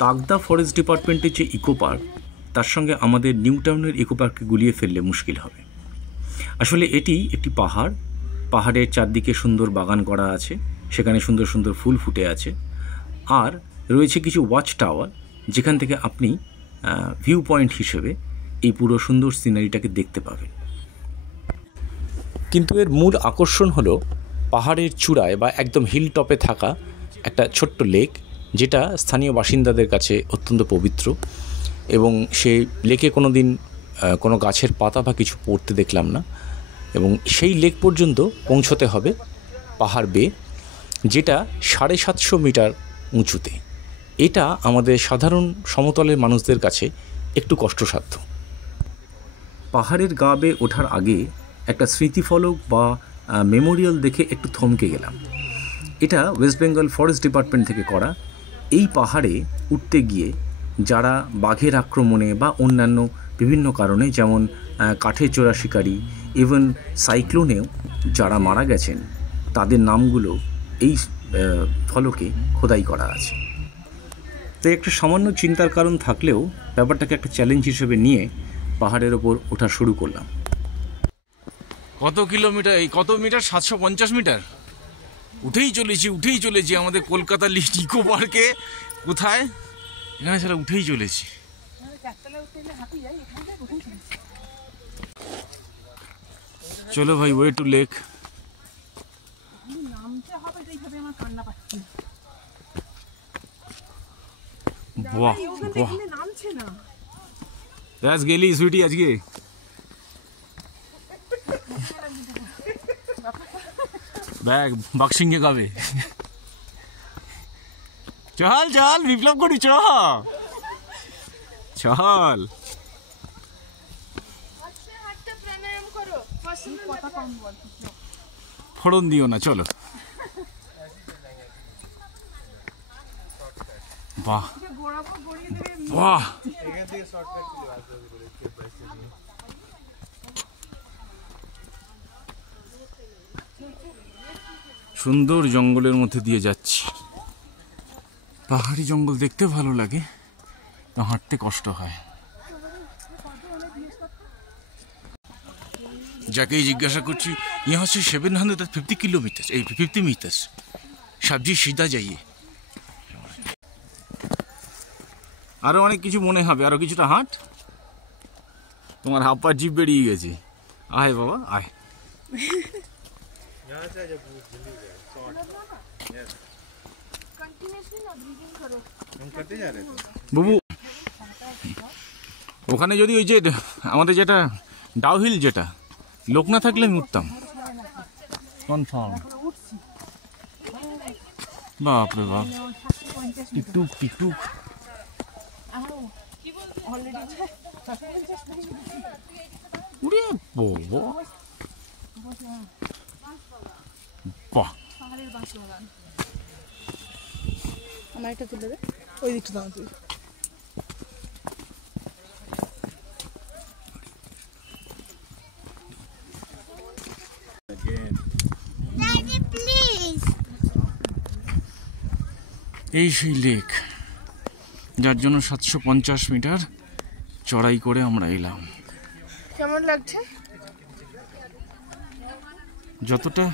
Takdah forest ডিপার্টমেন্টের যে eco park, তার সঙ্গে আমাদের নিউ টাউনের ইকো পার্ককে গুলিয়ে ফেললে মুশকিল হবে। আসলে এটি একটি পাহাড়, পাহাড়ের চারদিকে সুন্দর বাগান করা আছে, সেখানে সুন্দর সুন্দর ফুল ফুটে আছে, আর রয়েছে কিছু ওয়াচ টাওয়ার, যেখান থেকে আপনি ভিউ পয়েন্ট হিসেবে এই পুরো সুন্দর সিনারিটাকে দেখতে পাবেন। কিন্তু এর মূল আকর্ষণ হলো পাহাড়ের চূড়ায় বা একদম হিল টপে থাকা একটা ছোট্ট লেক, যেটা স্থানীয় বাসিন্দাদের কাছে অত্যন্ত পবিত্র, এবং সেই লেকে কোনো দিন কোনো গাছের পাতা বা কিছু পড়তে দেখলাম না। এবং সেই লেক পর্যন্ত পৌঁছতে হবে পাহাড় বেয়ে, যেটা 750 মিটার উঁচুতে। এটা আমাদের সাধারণ সমতলের মানুষদের কাছে একটু কষ্টসাধ্য। পাহাড়ের গা বেয়ে ওঠার আগে একটা স্মৃতিফলক বা মেমোরিয়াল দেখে একটু থমকে গেলাম। এটা ওয়েস্ট বেঙ্গল ফরেস্ট ডিপার্টমেন্ট থেকে করা। এই পাহাড়ে উঠতে গিয়ে যারা বাঘের আক্রমণে বা অন্যান্য বিভিন্ন কারণে, যেমন কাঠের চোরা শিকারি, ইভেন সাইক্লোনেও যারা মারা গেছেন, তাদের নামগুলো এই ফলকে খোদাই করা আছে। তাই একটা সামান্য চিন্তার কারণ থাকলেও ব্যাপারটাকে একটা চ্যালেঞ্জ হিসেবে নিয়ে পাহাড়ের ওপর ওঠা শুরু করলাম। কত কিলোমিটার, এই কত মিটার? 750 মিটার। উঠেই চলেছি আমাদের কলকাতা লিস্ট ইকো পার্কে। কোথায়? এখানে ছাড়া উঠেই চলেছি। চলো ভাই, ওয়ে টু লেক। বাহ বাহ, রাজ গেলি সুইটি আজকে? ব্যাগ বাক্সিংয়ে গাবে। চল চল বিপ্লব করি, চল। ফড়ন দিও না, চলো। বাহ বাহ, সুন্দর জঙ্গলের মধ্যে দিয়ে যাচ্ছি। পাহাড়ি জঙ্গল দেখতে ভালো লাগে, হাঁটতে কষ্ট হয়। যাকেই জিজ্ঞাসা করছি, यहाँ से 750 किलोमीटर, 50 মিটার, সবজি সিধা যাইয়ে। আরো অনেক কিছু মনে হবে, আরো কিছুটা হাঁট। তোমার হাত পা জিভ বেরিয়ে গেছে। আয় বাবা আয়। বুবু, ওখানে যদি ওই যে আমাদের যেটা ডাউহিল, যেটা লোক না থাকলে আমি উঠতাম কনফার্ম। বাপরে বাপ, টিকটুক টিকটুক। উড়ে বাবা, বাহ। আমার একটা তুলে দে, ওই দিকটা দাও তুই। এই সেই লেক, যার জন্য 750 মিটার চড়াই করে আমরা এলাম। কেমন লাগছে? যতটা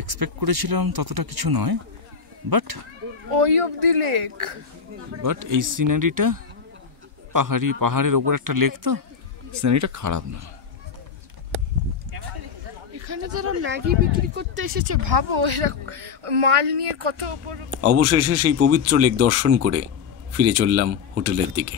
এক্সপেক্ট করেছিলাম ততটা কিছু নয়, বাট ওই অবধি লেক। বাট এই সিনারিটা, পাহাড়ের ওপর একটা লেক, তো সিনারিটা খারাপ না। এখানে যারা ম্যাগি বিক্রি করতে এসেছে, ভাবো এরা মাল নিয়ে কত উপর। অবশেষে সেই পবিত্র লেক দর্শন করে ফিরে চললাম হোটেলের দিকে।